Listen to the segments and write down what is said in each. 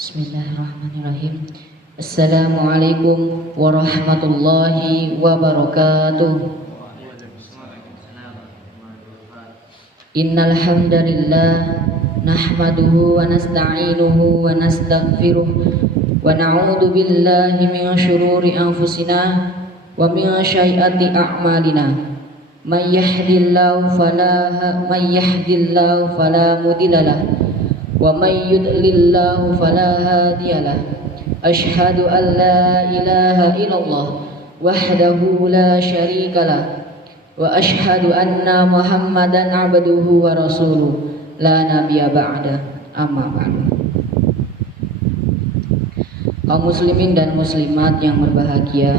Bismillahirrahmanirrahim. Assalamualaikum warahmatullahi wabarakatuh. Innal hamdalillah nahmaduhu wa nasta'inuhu wa nastaghfiruh wa na'udzu billahi min syururi anfusina wa min sayyiati a'malina. May yahdihillahu fala mudilla lahu wa may yudlillahu fala hadiyalah. Asyhadu an la ilaha illallah wahdahu la syarikalah wa asyhadu anna Muhammadan abduhu wa rasuluh la nabiyya ba'da. Amma ba'du. Kaum muslimin dan muslimat yang berbahagia,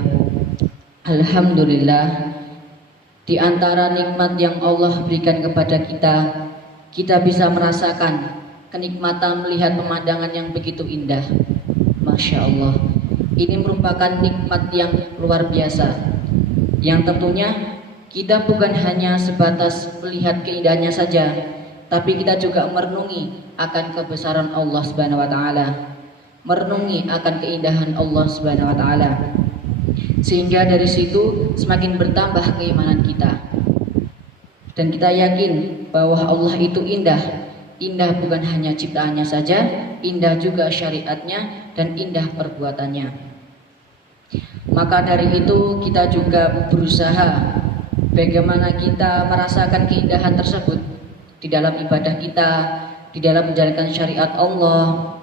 alhamdulillah, di antara nikmat yang Allah berikan kepada kita bisa merasakan kenikmatan melihat pemandangan yang begitu indah. Masya Allah, ini merupakan nikmat yang luar biasa, yang tentunya kita bukan hanya sebatas melihat keindahannya saja, tapi kita juga merenungi akan kebesaran Allah Subhanahu wa Ta'ala, merenungi akan keindahan Allah Subhanahu wa Ta'ala, sehingga dari situ semakin bertambah keimanan kita, dan kita yakin bahwa Allah itu indah. Indah bukan hanya ciptaannya saja, indah juga syariatnya dan indah perbuatannya. Maka dari itu kita juga berusaha bagaimana kita merasakan keindahan tersebut di dalam ibadah kita, di dalam menjalankan syariat Allah.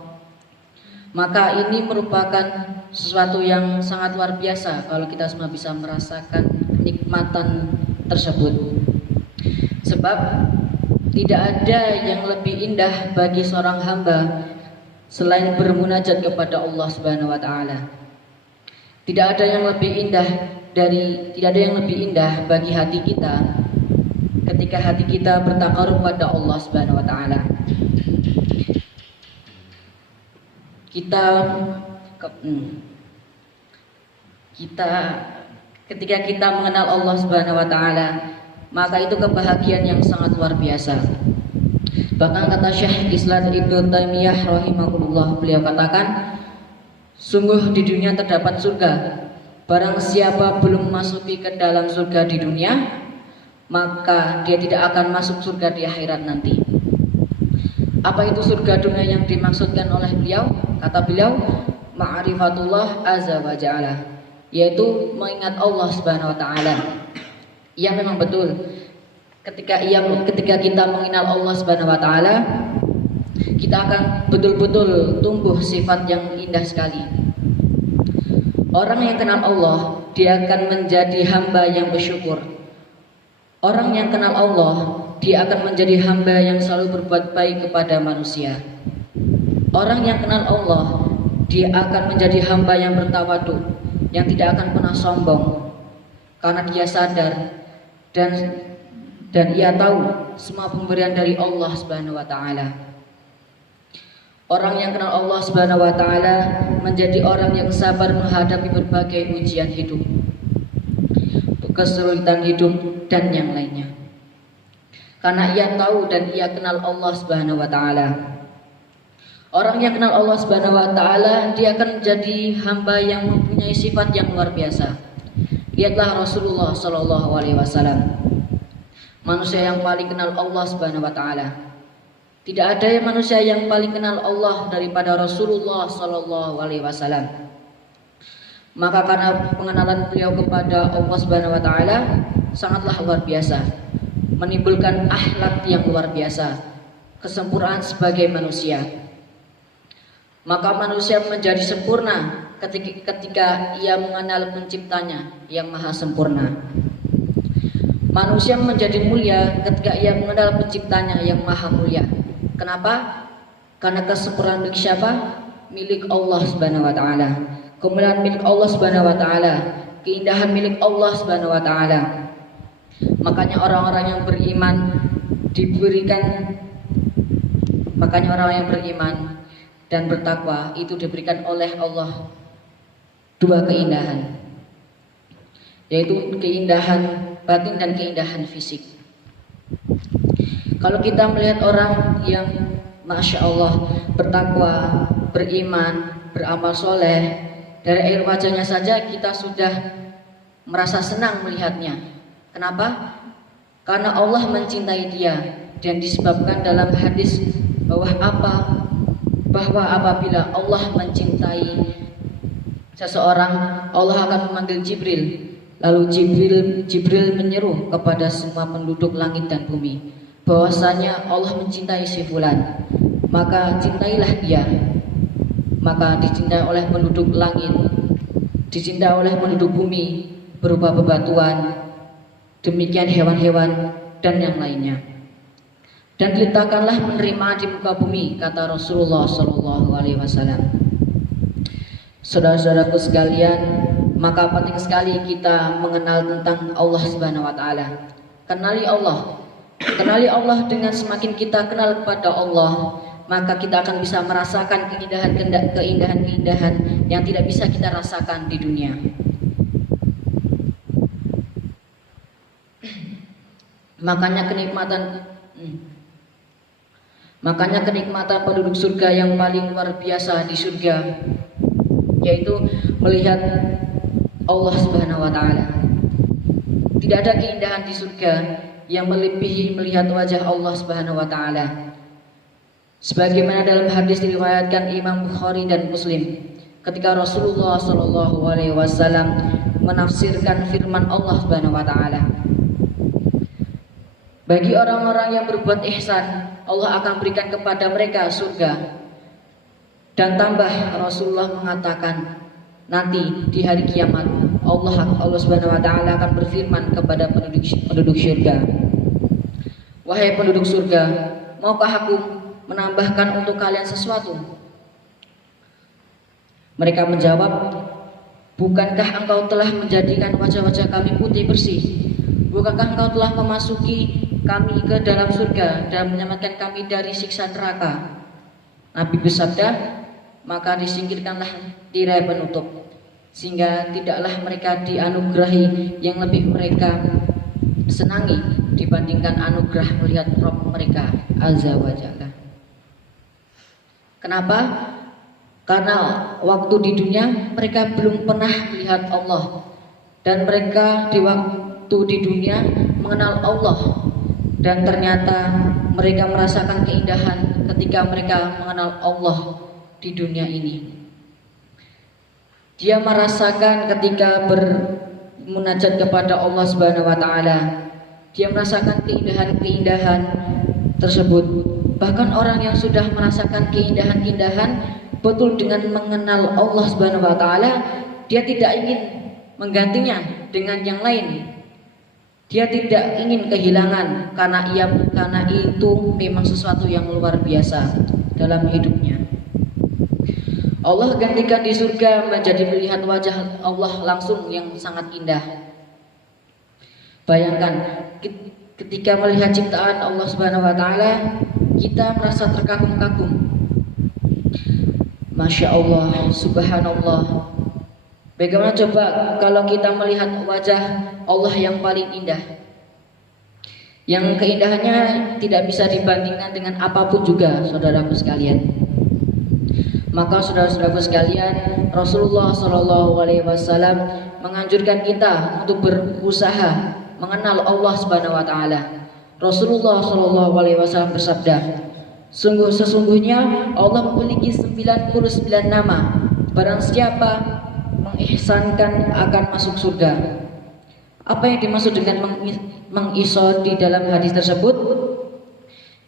Maka ini merupakan sesuatu yang sangat luar biasa kalau kita semua bisa merasakan kenikmatan tersebut. Sebab tidak ada yang lebih indah bagi seorang hamba selain bermunajat kepada Allah Subhanahu wa Ta'ala. Tidak ada yang lebih indah bagi hati kita ketika hati kita bertakarub pada Allah Subhanahu wa Ta'ala. Ketika kita mengenal Allah Subhanahu wa Ta'ala, maka itu kebahagiaan yang sangat luar biasa. Bahkan kata Syekh Islam Ibnu Taimiyah rahimahullah, beliau katakan, sungguh di dunia terdapat surga. Barang siapa belum masuki ke dalam surga di dunia, maka dia tidak akan masuk surga di akhirat nanti. Apa itu surga dunia yang dimaksudkan oleh beliau? Kata beliau, ma'rifatullah azza wa jalla, yaitu mengingat Allah Subhanahu wa Ta'ala. Ya, memang betul. Ketika kita mengenal Allah Subhanahu wa Ta'ala, kita akan betul-betul tumbuh sifat yang indah sekali. Orang yang kenal Allah, dia akan menjadi hamba yang bersyukur. Orang yang kenal Allah, dia akan menjadi hamba yang selalu berbuat baik kepada manusia. Orang yang kenal Allah, dia akan menjadi hamba yang bertawadu, yang tidak akan pernah sombong, karena dia sadar dan ia tahu semua pemberian dari Allah Subhanahu wa Ta'ala. Orang yang kenal Allah Subhanahu wa Ta'ala menjadi orang yang sabar menghadapi berbagai ujian hidup, kesulitan hidup dan yang lainnya, karena ia tahu dan ia kenal Allah Subhanahu wa Ta'ala. Orang yang kenal Allah Subhanahu wa Ta'ala, dia akan menjadi hamba yang mempunyai sifat yang luar biasa. Lihatlah Rasulullah Shallallahu Alaihi Wasallam, manusia yang paling kenal Allah Subhanahu Wa Taala. Tidak ada manusia yang paling kenal Allah daripada Rasulullah Shallallahu Alaihi Wasallam. Maka karena pengenalan beliau kepada Allah Subhanahu Wa Taala sangatlah luar biasa, menimbulkan akhlak yang luar biasa, kesempurnaan sebagai manusia. Maka manusia menjadi sempurna ketika ia mengenal penciptanya yang maha sempurna. Manusia menjadi mulia ketika ia mengenal penciptanya yang maha mulia. Kenapa? Karena kesempurnaan milik siapa? Milik Allah Subhanahu wa Ta'ala. Kemuliaan milik Allah Subhanahu wa Ta'ala, keindahan milik Allah Subhanahu wa Ta'ala. Makanya orang-orang yang beriman dan bertakwa itu diberikan oleh Allah dua keindahan, yaitu keindahan batin dan keindahan fisik. Kalau kita melihat orang yang Masya Allah, bertakwa, beriman, beramal soleh. Dari air wajahnya saja kita sudah merasa senang melihatnya. Kenapa? Karena Allah mencintai dia, dan disebabkan dalam hadis bahwa apabila Allah mencintai seseorang, Allah akan memanggil Jibril. Lalu Jibril menyeru kepada semua penduduk langit dan bumi bahwasanya Allah mencintai si fulan, maka cintailah dia. Maka dicintai oleh penduduk langit, dicintai oleh penduduk bumi berupa bebatuan, demikian hewan-hewan dan yang lainnya. Dan diletakkanlah penerimaan di muka bumi, kata Rasulullah SAW. Saudara-saudaraku sekalian, maka penting sekali kita mengenal tentang Allah Subhanahu wa taala. Kenali Allah dengan semakin kita kenal kepada Allah, maka kita akan bisa merasakan keindahan-keindahan yang tidak bisa kita rasakan di dunia. Makanya kenikmatan penduduk surga yang paling luar biasa di surga yaitu melihat Allah Subhanahu wa taala. Tidak ada keindahan di surga yang melebihi melihat wajah Allah Subhanahu wa taala. Sebagaimana dalam hadis diriwayatkan Imam Bukhari dan Muslim, ketika Rasulullah SAW menafsirkan firman Allah Subhanahu wa taala, bagi orang-orang yang berbuat ihsan, Allah akan berikan kepada mereka surga. Dan tambah Rasulullah mengatakan, nanti di hari kiamat Allah Subhanahu wa taala akan berfirman kepada penduduk surga, wahai penduduk surga, maukah aku menambahkan untuk kalian sesuatu? Mereka menjawab, bukankah engkau telah menjadikan wajah-wajah kami putih bersih? Bukankah engkau telah memasuki kami ke dalam surga dan menyelamatkan kami dari siksa neraka? Nabi bersabda, maka disingkirkanlah tirai penutup, sehingga tidaklah mereka dianugerahi yang lebih mereka senangi dibandingkan anugerah melihat Rabb mereka Azza wa Jalla. Kenapa? Karena waktu di dunia mereka belum pernah melihat Allah, dan mereka di waktu di dunia mengenal Allah, dan ternyata mereka merasakan keindahan ketika mereka mengenal Allah di dunia ini. Dia merasakan ketika bermunajat kepada Allah Subhanahu wa taala, dia merasakan keindahan-keindahan tersebut. Bahkan orang yang sudah merasakan keindahan-keindahan betul dengan mengenal Allah Subhanahu wa taala, dia tidak ingin menggantinya dengan yang lain. Dia tidak ingin kehilangan karena itu memang sesuatu yang luar biasa dalam hidupnya. Allah gantikan di surga menjadi melihat wajah Allah langsung yang sangat indah. Bayangkan ketika melihat ciptaan Allah Subhanahu wa taala, kita merasa terkagum-kagum. Masya Allah, subhanallah. Bagaimana coba kalau kita melihat wajah Allah yang paling indah, yang keindahannya tidak bisa dibandingkan dengan apapun juga, saudaraku sekalian. Maka saudara-saudaraku sekalian, Rasulullah SAW menganjurkan kita untuk berusaha mengenal Allah Subhanahu wa taala. Rasulullah SAW bersabda, sesungguhnya Allah memiliki 99 nama. Barang siapa mengihsankan akan masuk surga. Apa yang dimaksud dengan mengisod di dalam hadis tersebut?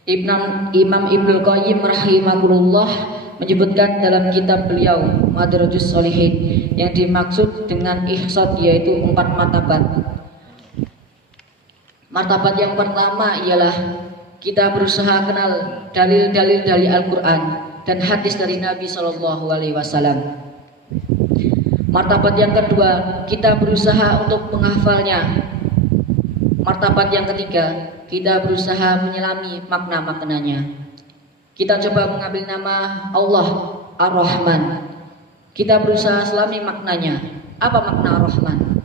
Imam Ibnul Qayyim rahimahullah menyebutkan dalam kitab beliau Madrajus Sholihin, yang dimaksud dengan ihsad yaitu 4 martabat. Martabat yang pertama ialah kita berusaha kenal dalil-dalil dari Al-Quran dan hadis dari Nabi SAW. Martabat yang kedua, kita berusaha untuk menghafalnya. Martabat yang ketiga, kita berusaha menyelami makna-maknanya. Kita coba mengambil nama Allah Ar-Rahman. Kita berusaha selami maknanya. Apa makna Ar-Rahman?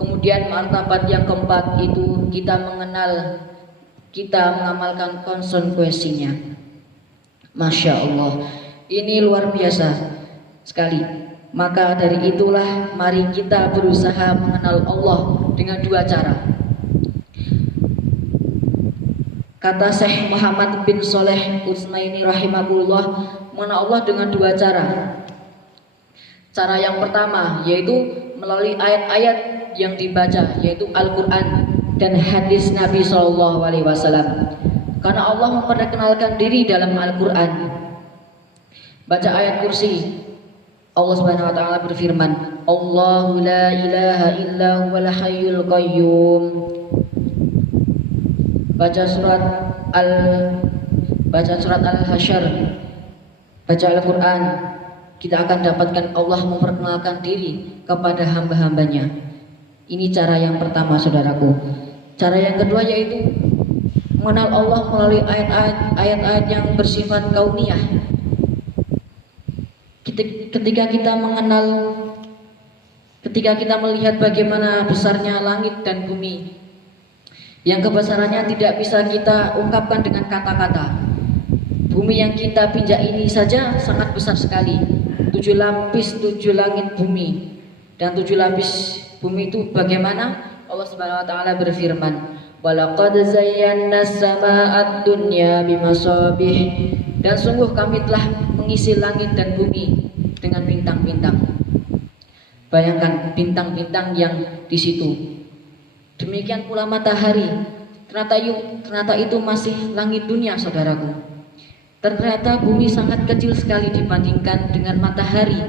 Kemudian martabat yang keempat itu kita mengenal kita mengamalkan konsekuensinya. Masya Allah, ini luar biasa sekali. Maka dari itulah mari kita berusaha mengenal Allah dengan dua cara. Kata Syekh Muhammad bin Shalih Utsaimin rahimahullah, mengenal Allah dengan dua cara. Cara yang pertama yaitu melalui ayat-ayat yang dibaca, yaitu Al-Quran dan hadis Nabi SAW. Karena Allah memperkenalkan diri dalam Al-Quran. Baca ayat kursi, Allah Subhanahu wa taala berfirman, Allahu la ilaha illa huwal hayyul qayyum. Baca surat Al-Hasyr, baca Al-Quran, kita akan dapatkan Allah memperkenalkan diri kepada hamba-hambanya. Ini cara yang pertama, saudaraku. Cara yang kedua yaitu mengenal Allah melalui ayat-ayat yang bersifat kauniyah. Ketika kita melihat bagaimana besarnya langit dan bumi, yang kebesarannya tidak bisa kita ungkapkan dengan kata-kata. Bumi yang kita pijak ini saja sangat besar sekali. 7 lapis 7 langit bumi. Dan 7 lapis bumi itu bagaimana? Allah Subhanahu wa taala berfirman, "Walaqad zayyana as-samaa'a ad-dunya bimasabih." Dan sungguh kami telah mengisi langit dan bumi dengan bintang-bintang. Bayangkan bintang-bintang yang di situ. Demikian pula matahari. Ternyata itu masih langit dunia, saudaraku. Ternyata bumi sangat kecil sekali dibandingkan dengan matahari.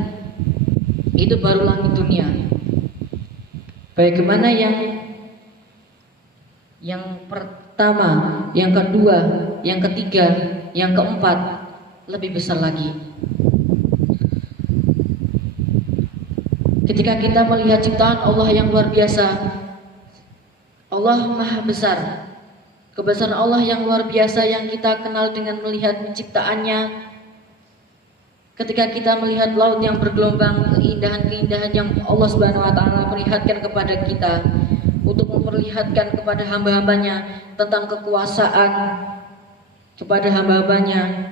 Itu baru langit dunia. Bagaimana yang pertama, yang kedua, yang ketiga, yang keempat lebih besar lagi. Ketika kita melihat ciptaan Allah yang luar biasa, Allah Maha Besar. Kebesaran Allah yang luar biasa yang kita kenal dengan melihat penciptaannya. Ketika kita melihat laut yang bergelombang, keindahan-keindahan yang Allah Subhanahu wa taala perlihatkan kepada kita untuk memperlihatkan kepada hamba-hambanya tentang kekuasaan kepada hamba-hambanya.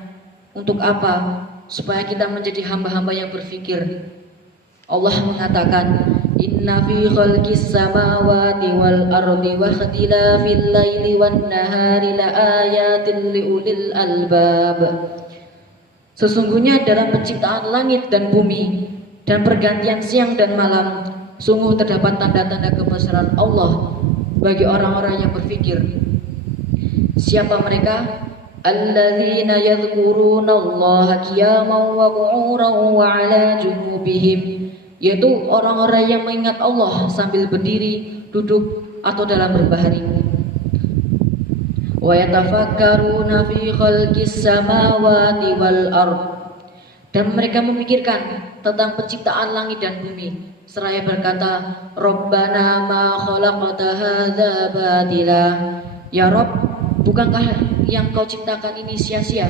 Untuk apa? Supaya kita menjadi hamba-hamba yang berfikir. Allah mengatakan, Inna fi khalqis samawati wal ardi wa ikhtilafil laili wan nahari la ayatin liulil albab. Sesungguhnya dalam penciptaan langit dan bumi dan pergantian siang dan malam, sungguh terdapat tanda-tanda kebesaran Allah bagi orang-orang yang berfikir. Siapa mereka? Alladzina yadhkuruna Allaha qiyaman wa qu'udan wa 'ala junubihim, yaitu orang-orang yang mengingat Allah sambil berdiri, duduk, atau dalam berbaring. Wa yatafakkaruna fi khalqis samawati wal ard, dan mereka memikirkan tentang penciptaan langit dan bumi seraya berkata, Rabbana ma khalaqta hadza batila. Ya Rabb, bukankah yang kau ciptakan ini sia-sia?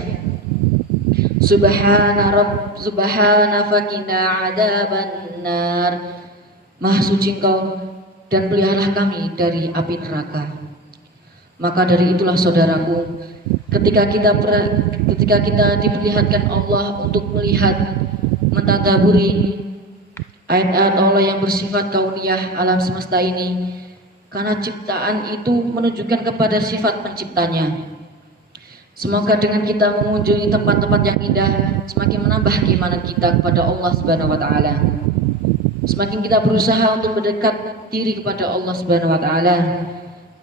Subhana fakina adzaban nar. Maha suci Engkau dan peliharalah kami dari api neraka. Maka dari itulah saudaraku, ketika kita diperlihatkan Allah untuk melihat, mentadaburi ayat-ayat Allah yang bersifat kauniyah alam semesta ini, karena ciptaan itu menunjukkan kepada sifat penciptanya. Semoga dengan kita mengunjungi tempat-tempat yang indah, semakin menambah keimanan kita kepada Allah Subhanahu wa taala. Semakin kita berusaha untuk mendekat diri kepada Allah Subhanahu wa taala,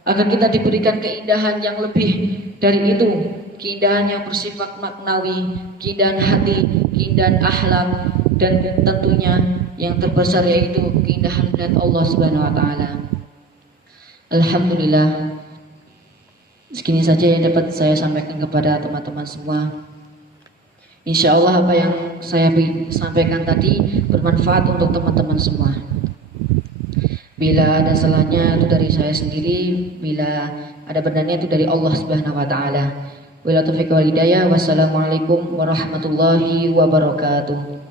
agar kita diberikan keindahan yang lebih dari itu, keindahan yang bersifat maknawi, keindahan hati, keindahan akhlak, dan tentunya yang terbesar yaitu keindahan zat Allah Subhanahu wa taala. Alhamdulillah, segini saja yang dapat saya sampaikan kepada teman-teman semua. Insya Allah apa yang saya sampaikan tadi bermanfaat untuk teman-teman semua. Bila ada salahnya itu dari saya sendiri, bila ada benarnya itu dari Allah Subhanahu wa taala. Wabillahi taufiq wal hidayah. Wassalamualaikum warahmatullahi wabarakatuh.